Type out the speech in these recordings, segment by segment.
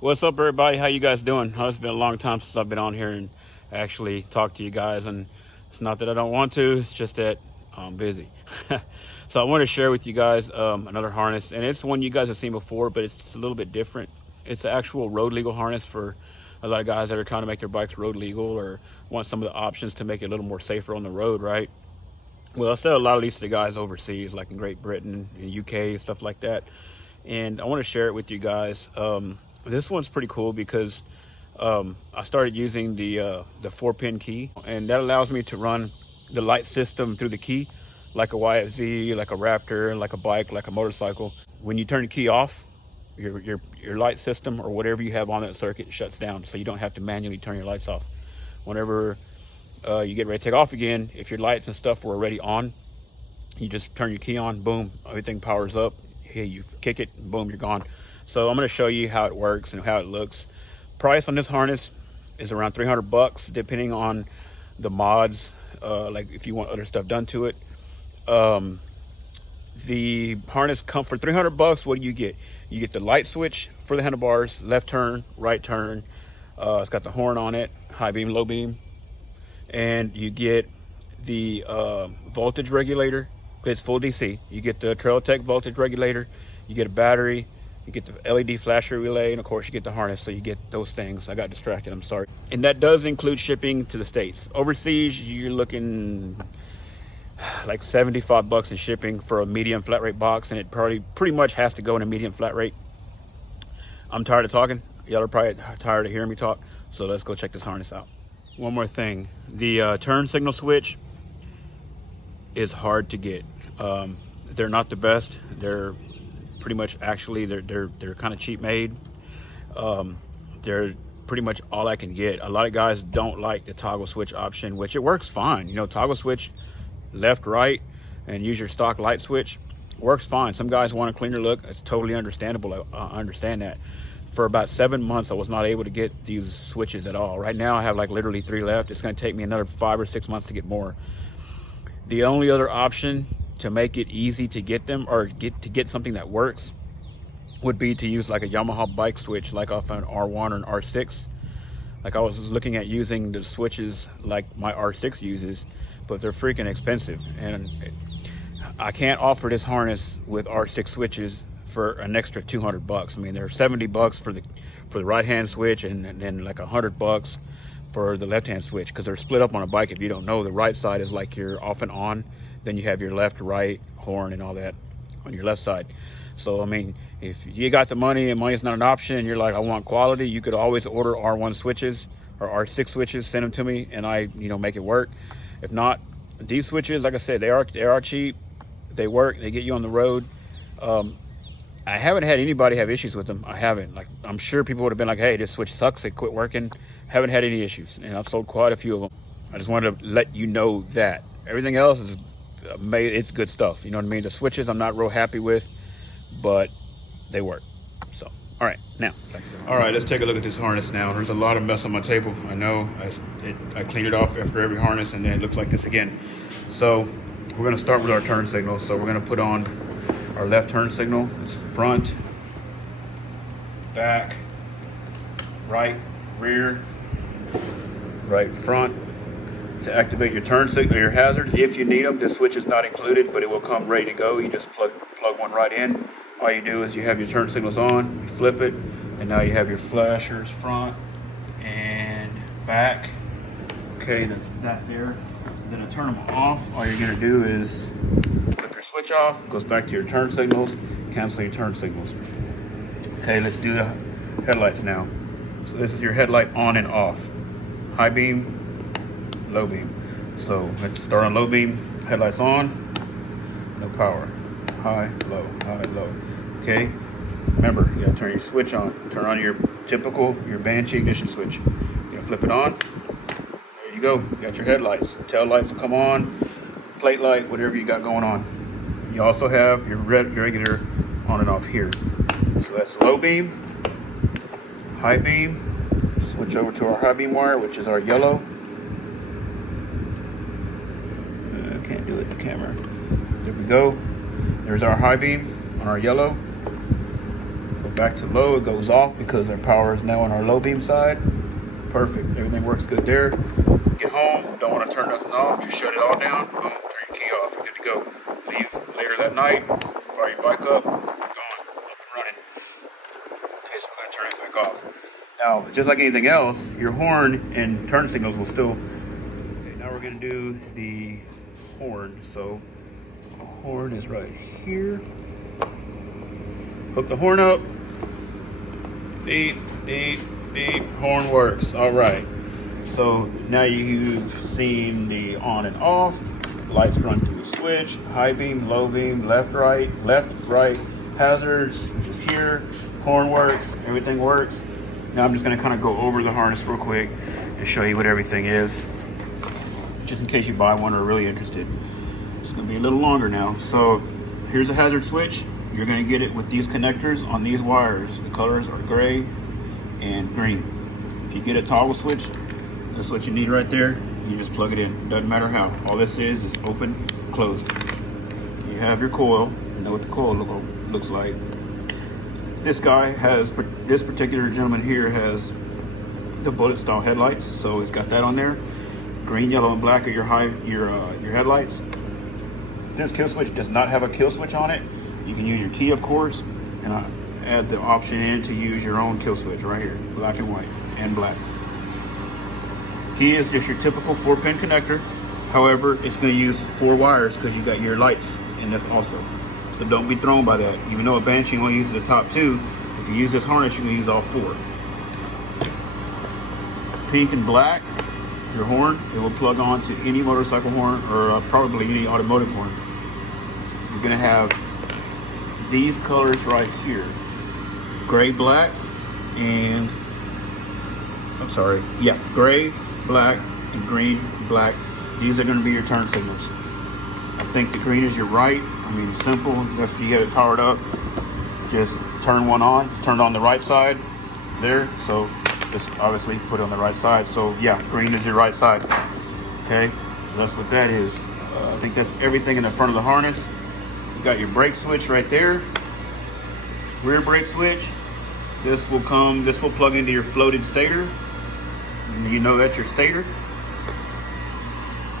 What's up, everybody? How you guys doing? It's been a long time since I've been on here and actually talked to you guys. And it's not that I don't want to; it's just that I'm busy. So I want to share with you guys another harness, and it's one you guys have seen before, but it's a little bit different. It's an actual road legal harness for a lot of guys that are trying to make their bikes road legal or want some of the options to make it a little more safer on the road, right? Well, I sell a lot of these to the guys overseas, like in Great Britain, in UK, stuff like that. And I want to share it with you guys. This one's pretty cool because I started using the 4-pin key, and that allows me to run the light system through the key, like a YFZ, like a Raptor, like a bike, like a motorcycle. When you turn the key off, your light system or whatever you have on that circuit shuts down, so you don't have to manually turn your lights off. Whenever you get ready to take off again, if your lights and stuff were already on, you just turn your key on, boom, everything powers up. Hey, you kick it, boom, you're gone. So I'm going to show you how it works and how it looks. Price on this harness is around $300, depending on the mods, like if you want other stuff done to it. The harness come for $300. What do you get? You get the light switch for the handlebars, left turn, right turn. It's got the horn on it, high beam, low beam, and you get the voltage regulator. It's full DC. You get the Trailtech voltage regulator, you get a battery, you get the LED flasher relay, and of course you get the harness. So you get those things. I got distracted, I'm sorry. And that does include shipping to the States. Overseas, you're looking like $75 in shipping for a medium flat rate box, and it pretty much has to go in a medium flat rate. I'm tired of talking. Y'all are probably tired of hearing me talk. So let's go check this harness out. One more thing, the turn signal switch is hard to get. They're not the best. They're pretty much actually they're kind of cheap made. They're pretty much all I can get. A lot of guys don't like the toggle switch option, which it works fine. You know, toggle switch left, right, and use your stock light switch works fine. Some guys want a cleaner look. It's totally understandable. I understand that. For about 7 months, I was not able to get these switches at all. Right now, I have like literally 3 left. It's going to take me another 5 or 6 months to get more. The only other option to make it easy to get them or get something that works would be to use like a Yamaha bike switch, like off an R1 or an R6. Like I was looking at using the switches like my R6 uses, but they're freaking expensive. And I can't offer this harness with R6 switches for an extra $200. I mean, they're $70 for the right hand switch, and then like $100 for the left hand switch, because they're split up on a bike. If you don't know, the right side is like your off and on, then you have your left, right, horn and all that on your left side. So I mean, if you got the money and money's not an option and you're like, I want quality, you could always order R1 switches or R6 switches, send them to me, and I make it work. If not, these switches, like I said, they are cheap, they work, they get you on the road. I haven't had anybody have issues with them. I haven't. Like, I'm sure people would have been like, hey, this switch sucks, it quit working. Haven't had any issues, and I've sold quite a few of them. I just wanted to let you know that. Everything else is it's good stuff. You know what I mean? The switches I'm not real happy with, but they work. So, all right, now. All right, let's take a look at this harness now. There's a lot of mess on my table. I know. I cleaned it off after every harness, and then it looks like this again. So we're gonna start with our turn signal. So we're gonna put on our left turn signal. It's front, back, right, rear, right, front. To activate your turn signal, your hazards, if you need them, this switch is not included, but it will come ready to go. You just plug one right in. All you do is you have your turn signals on, you flip it, and now you have your flashers front and back. Okay, that's that there. Then to turn them off, all you're gonna do is flip your switch off, goes back to your turn signals, cancel your turn signals. Okay, let's do the headlights now. So this is your headlight on and off. High beam, low beam. So let's start on low beam. Headlights on, no power. High, low, high, low. Okay, remember, you gotta turn your switch on. Turn on your Banshee ignition switch. You're gonna flip it on. There you go. You got your headlights. Tail lights will come on, plate light, whatever you got going on. You also have your regulator on and off here. So that's low beam, high beam. Switch over to our high beam wire, which is our yellow. Can't do it in the camera. There we go. There's our high beam on our yellow. Go back to low, it goes off because our power is now on our low beam side. Perfect, everything works good there. Get home, don't want to turn nothing off, just shut it all down, boom, turn your key off, you're good to go. Leave later that night, fire your bike up, gone, up and running. Okay, so we're going to turn it back off. Now, just like anything else, your horn and turn signals will still... Okay, now we're going to do the horn. So, the horn is right here. Hook the horn up. Beep, beep, beep. Horn works. All right. So now you've seen the on and off. Lights run through the switch. High beam, low beam, left, right, hazards, just here. Horn works. Everything works. Now I'm just going to kind of go over the harness real quick and show you what everything is, just in case you buy one or are really interested. It's going to be a little longer now. So here's a hazard switch. You're going to get it with these connectors on these wires. The colors are gray and green. If you get a toggle switch, that's what you need right there. You just plug it in. Doesn't matter how. All this is open, closed. You have your coil. You know what the coil looks like. This guy has, this particular gentleman here has the bullet style headlights, so he's got that on there. Green, yellow, and black are your headlights. This kill switch does not have a kill switch on it. You can use your key, of course, and I add the option in to use your own kill switch right here, black and white and black. Key is just your typical 4-pin connector. However, it's going to use 4 wires because you got your lights in this also. So don't be thrown by that. Even though a Banshee only uses the top 2, if you use this harness, you can use all 4. Pink and black, your horn, it will plug on to any motorcycle horn or probably any automotive horn. You're going to have these colors right here, gray, black, and gray, black, and green, black. These are going to be your turn signals. I think the green is your right. I mean, simple. After you get it powered up, just turn one on. Turned on the right side there. So just obviously put it on the right side. So yeah, green is your right side. Okay, that's what that is. I think that's everything in the front of the harness. You got your brake switch right there. Rear brake switch. This will plug into your floated stator. And you know that's your stator.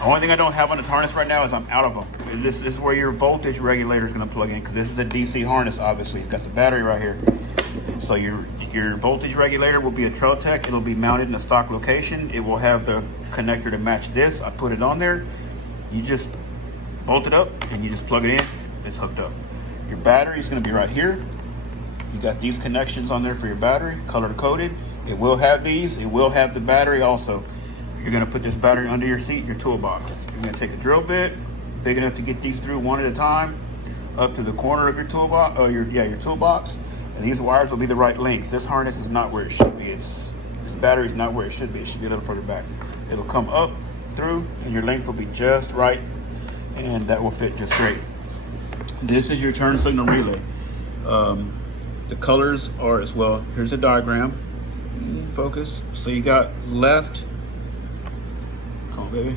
The only thing I don't have on this harness right now is I'm out of them. This is where your voltage regulator is going to plug in, because this is a DC harness, obviously. It's got the battery right here. So your voltage regulator will be a Trotec. It'll be mounted in a stock location. It will have the connector to match this. I put it on there. You just bolt it up and you just plug it in. It's hooked up. Your battery is going to be right here. You got these connections on there for your battery, color coded. It will have these. It will have the battery also. You're going to put this battery under your seat, your toolbox. You're going to take a drill bit, big enough to get these through one at a time, up to the corner of your toolbox. Your toolbox. And these wires will be the right length. This harness is not where it should be. This battery is not where it should be. It should be a little further back. It'll come up through, and your length will be just right, and that will fit just great. This is your turn signal relay. The colors are as well. Here's a diagram. Focus. So you got left. Come on, baby.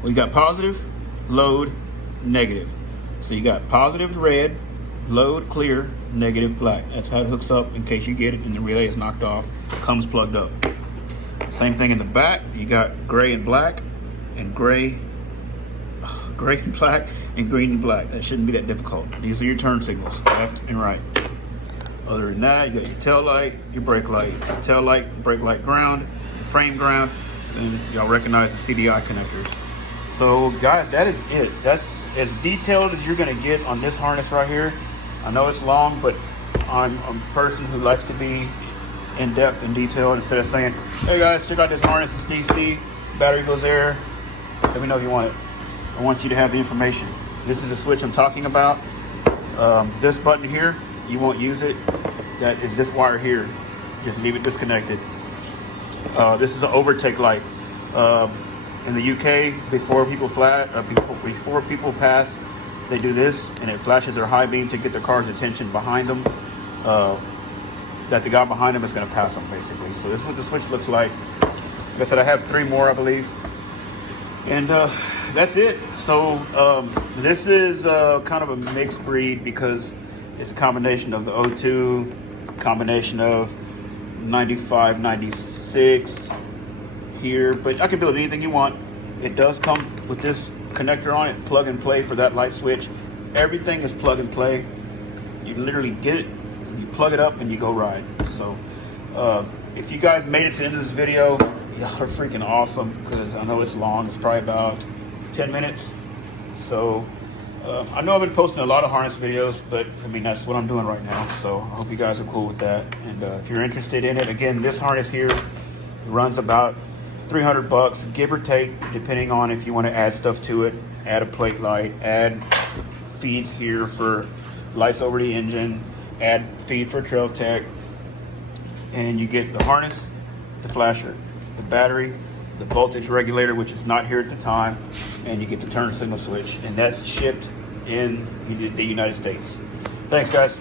Well, you got positive, load, negative. So you got positive red, load clear, negative black. That's how it hooks up in case you get it and the relay is knocked off. Comes plugged up. Same thing in the back. You got gray and black, and gray and black, and green and black. That shouldn't be that difficult. These are your turn signals, left and right. Other than that, you got your tail light, your brake light, tail light, brake light ground, frame ground, and y'all recognize the CDI connectors. So guys, that is it. That's as detailed as you're gonna get on this harness right here. I know it's long, but I'm a person who likes to be in depth and detailed instead of saying, hey guys, check out this harness, it's DC, battery goes there, let me know if you want it. I want you to have the information. This is the switch I'm talking about. This button here, you won't use it. That is this wire here. Just leave it disconnected. This is an overtake light. In the UK, before people pass, they do this, and it flashes their high beam to get the car's attention behind them. That the guy behind them is going to pass them, basically. So this is what the switch looks like. Like I said, I have 3 more, I believe. And that's it. So this is kind of a mixed breed because it's a combination of the O2 combination of 95, 96 here, but I can build anything you want. It does come with this connector on it, plug and play for that light switch. Everything is plug and play. You literally get it, you plug it up, and you go ride. So if you guys made it to the end of this video, y'all are freaking awesome, because I know it's long. It's probably about 10 minutes. So I know I've been posting a lot of harness videos, but I mean, that's what I'm doing right now. So I hope you guys are cool with that. And if you're interested in it, again, this harness here runs about 300 bucks, give or take, depending on if you want to add stuff to it, add a plate light, add feeds here for lights over the engine, add feed for trail tech, and you get the harness, the flasher, the battery, the voltage regulator, which is not here at the time, and you get the turn signal switch, and that's shipped in the United States. Thanks, guys.